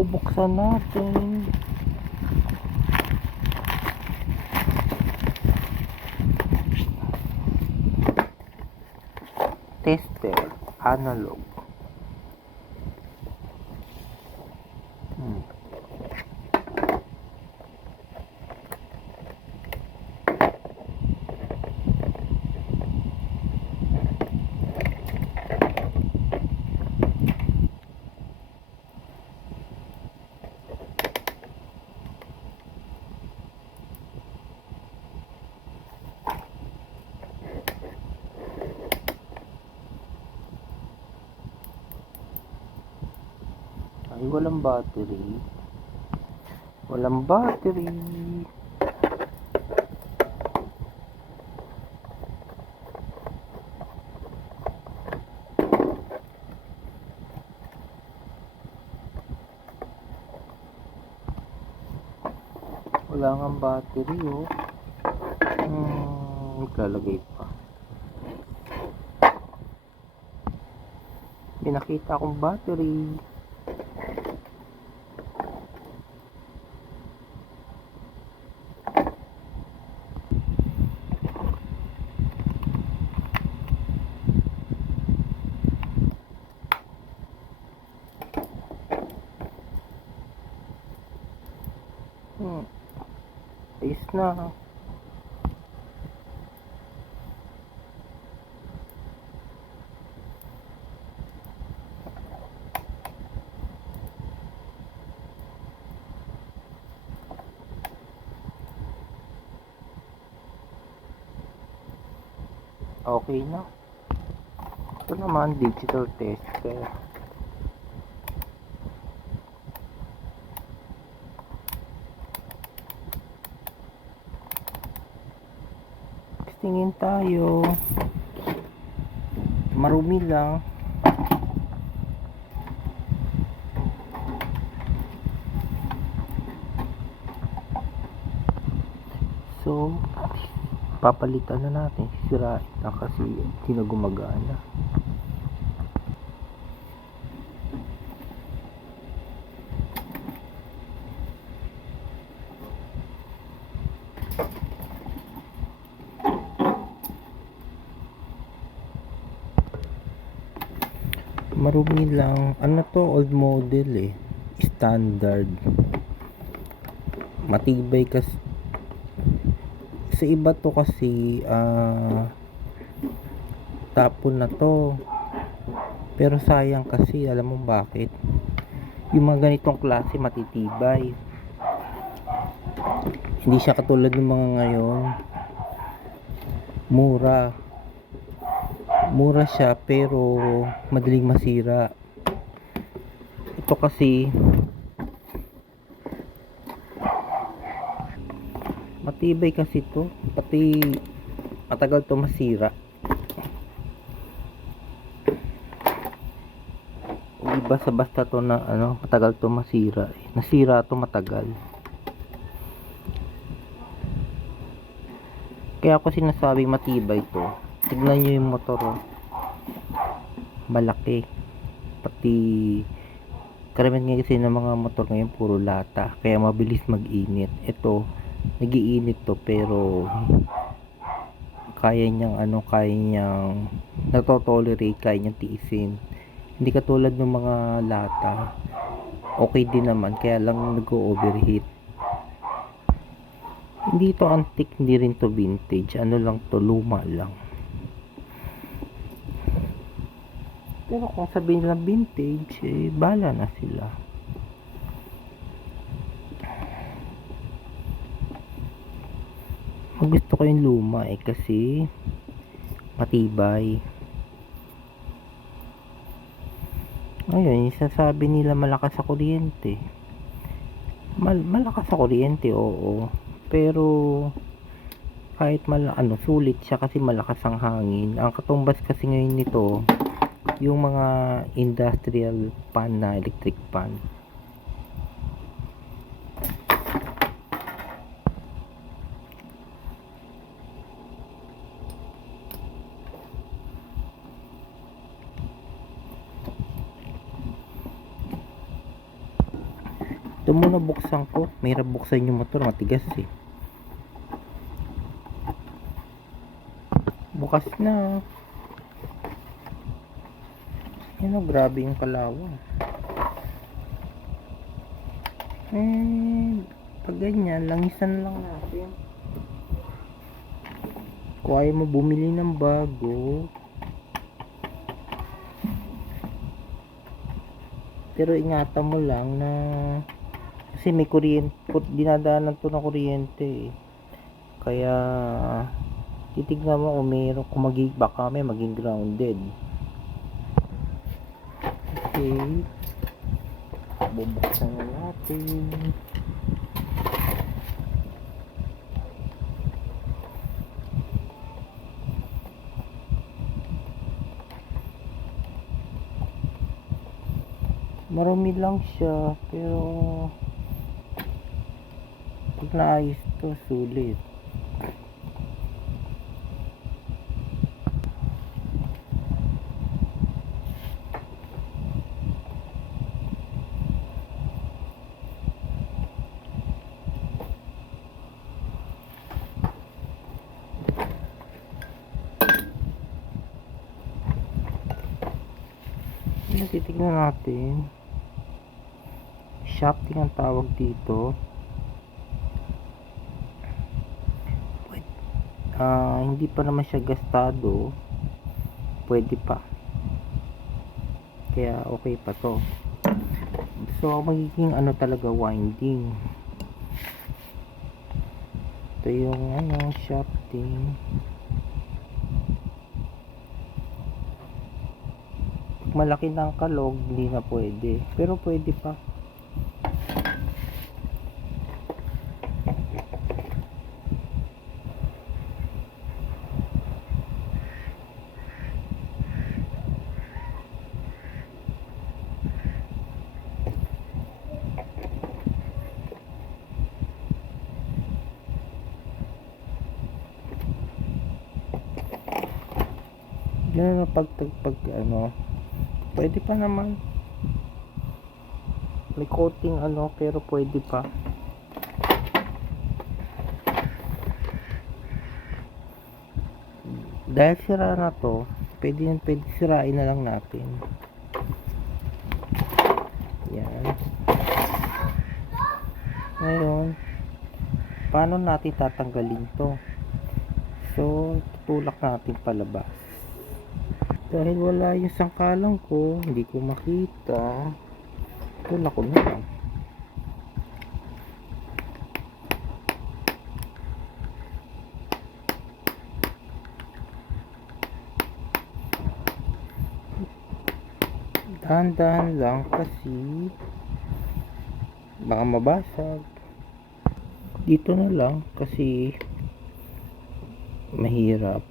bubuksan natin. Tester analog. Ay, walang battery. Walang battery. Wala nga battery, oh. Naglalagay pa. May nakita akong battery. Ayos na. Okay na. Ito naman, digital tester. Tingin tayo. Marumi lang. So, papalitan na natin. Sisirain na kasi hindi na gumagana. Marumi lang. Ano to? Old model eh. Standard. Matibay kasi. Sa iba to kasi tapon na to. Pero sayang kasi, alam mo bakit? Yung mga ganitong klase matitibay. Hindi siya katulad ng mga ngayon. Mura siya pero madaling masira. Ito kasi matibay kasi to, pati matagal to masira. Hindi basta to na matagal to masira. Nasira to matagal. Kaya ako sinasabi matibay to. Tignan nyo yung motor, oh. Malaki. Pati karamihan nga kasi ng mga motor ngayon puro lata, kaya mabilis mag-init. Ito nag-iinit to pero kaya niyang natotolerate, kaya niyang tiisin. Hindi katulad ng mga lata. Okay din naman, kaya lang nag-overheat. Hindi to antique, hindi rin to vintage. Ano lang to, luma lang. Pero kung sabihin nila vintage, bahala na sila. Gusto ko yung luma kasi matibay. Ayun, sasabi nila malakas sa kuryente. Malakas sa kuryente, oo. Pero kahit sulit siya kasi malakas ang hangin. Ang katumbas kasi ngayon nito, yung mga industrial fan na electric fan. Ito muna buksan ko. Mahirap buksan yung motor, matigas eh. Bukas na. Yan o, grabe yung kalawang. Pag ganyan, langisan lang natin. Kung ayaw mo bumili ng bago, pero ingatan mo lang na kasi may kuryente, dinadaanan to ng kuryente eh. Kaya titignan mo kung mayroon, kung baka may maging grounded. Okay, bubuksan na natin. Marami lang siya, pero pag naayos to, sulit. Titignan natin. Shafting ang tawag dito. Hindi pa naman siya gastado, pwede pa, kaya okay pa to. So magiging ano talaga, winding. Ito yung shafting. Pag malaki ng kalog, hindi na pwede, pero pwede pa. Yan na pwede pa naman. May coating pero pwede pa. Dahil sira na to, pwede sirain na lang natin. Yan. Ngayon, paano natin tatanggalin to? So, tutulak natin palabas. Dahil wala yung sangkalang ko, hindi ko makita, tulak ko na lang. Dahan-dahan lang kasi baka mabasag. Dito na lang kasi mahirap.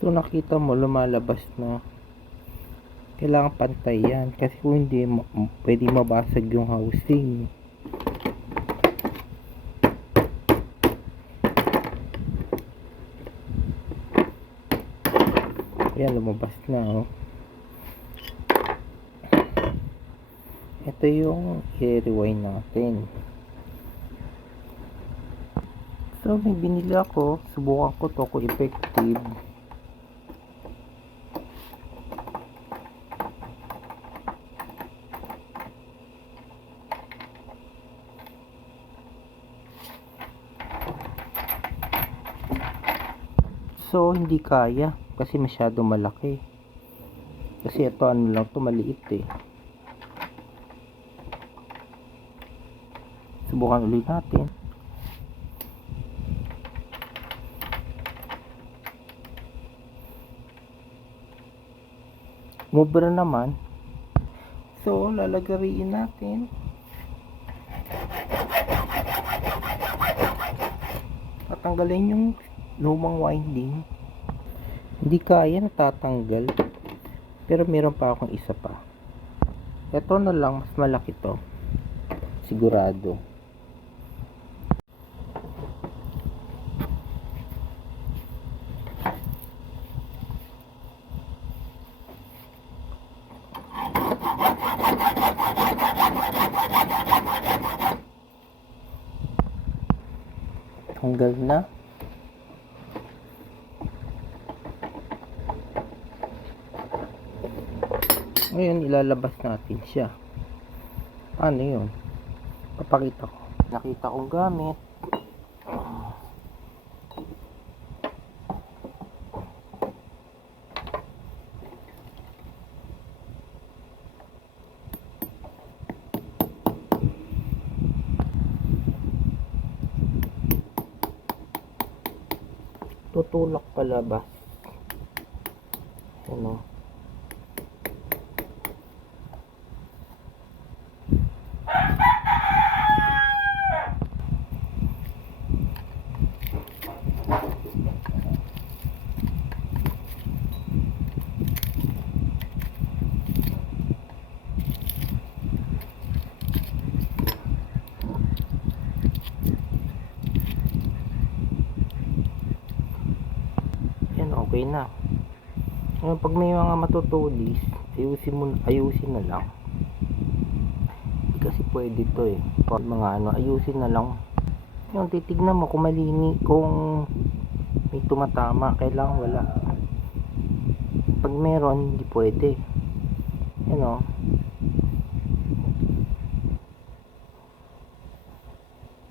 So nakita mo lumalabas na. Kailangan pantay yan kasi kung hindi pwede mabasag yung housing. Ayan, lumabas na ito yung i-rewind natin. So may binili ako, subukan ko to kung effective. So hindi kaya kasi masyado malaki. Kasi ito lang to, maliit eh. Subukan ulit natin. Mubra naman. So lalagariin natin. Tatanggalin yung lumang winding. Hindi kaya, natatanggal. Pero meron pa akong isa pa. Ito na lang, mas malaki to. Sigurado. Hanggang na. Ngayon, ilalabas natin siya. Paano yun? Papakita ko. Nakita kong gamit. Tutulak palabas. Ano? Yan, okay na. Ngayon, pag may mga matutulis, ayusin na lang. Hindi kasi pwede to eh. Pag mga ayusin na lang. Yung titignan mo kung kung may tumatama, kailangan wala. Pag meron, hindi pwede.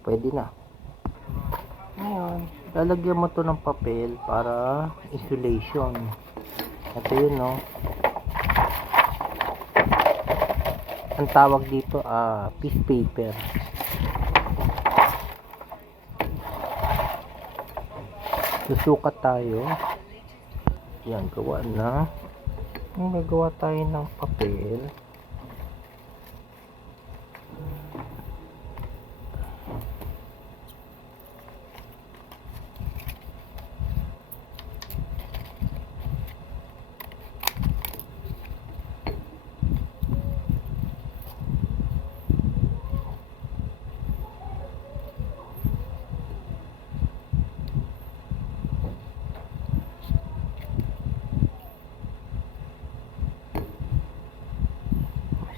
Pwede na. Ngayon, lalagyan mo to ng papel para insulation. Ito yun, ang tawag dito, piece paper. Susukat tayo. Yan, gawa na. Gagawa tayo ng papel.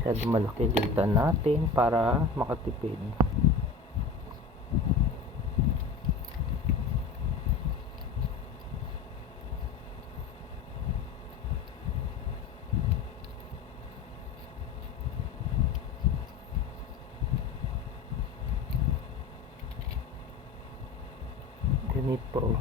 Masyado malaki litan natin para makatipid. Ganito.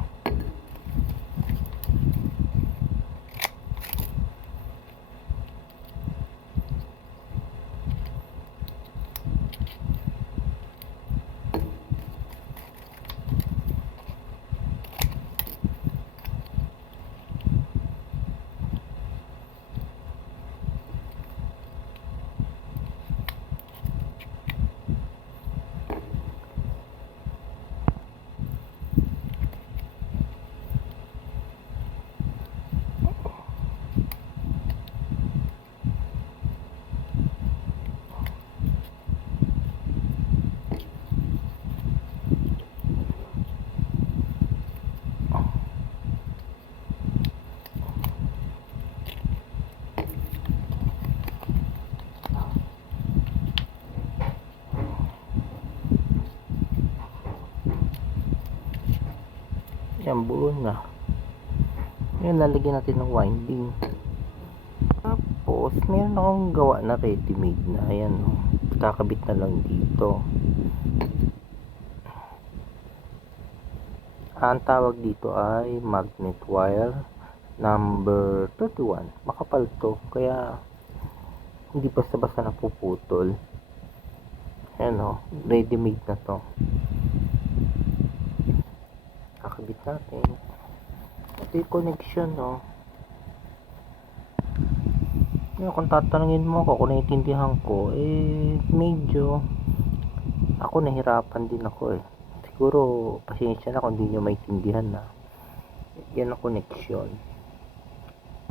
Yan, buo na. Ngayon, lalagyan natin ng winding. Tapos, meron akong gawa na ready made na. Ayan, kakabit na lang dito. Ang tawag dito ay magnet wire number 31. Makapal to, kaya hindi basta-basta napuputol. Ayan, ready made na to. Kakabit natin. Ito yung connection, kung tatanungin mo ako kung naiintindihan ko, medyo ako nahirapan din ako siguro pasensya na kung hindi nyo maintindihan na yan ang connection.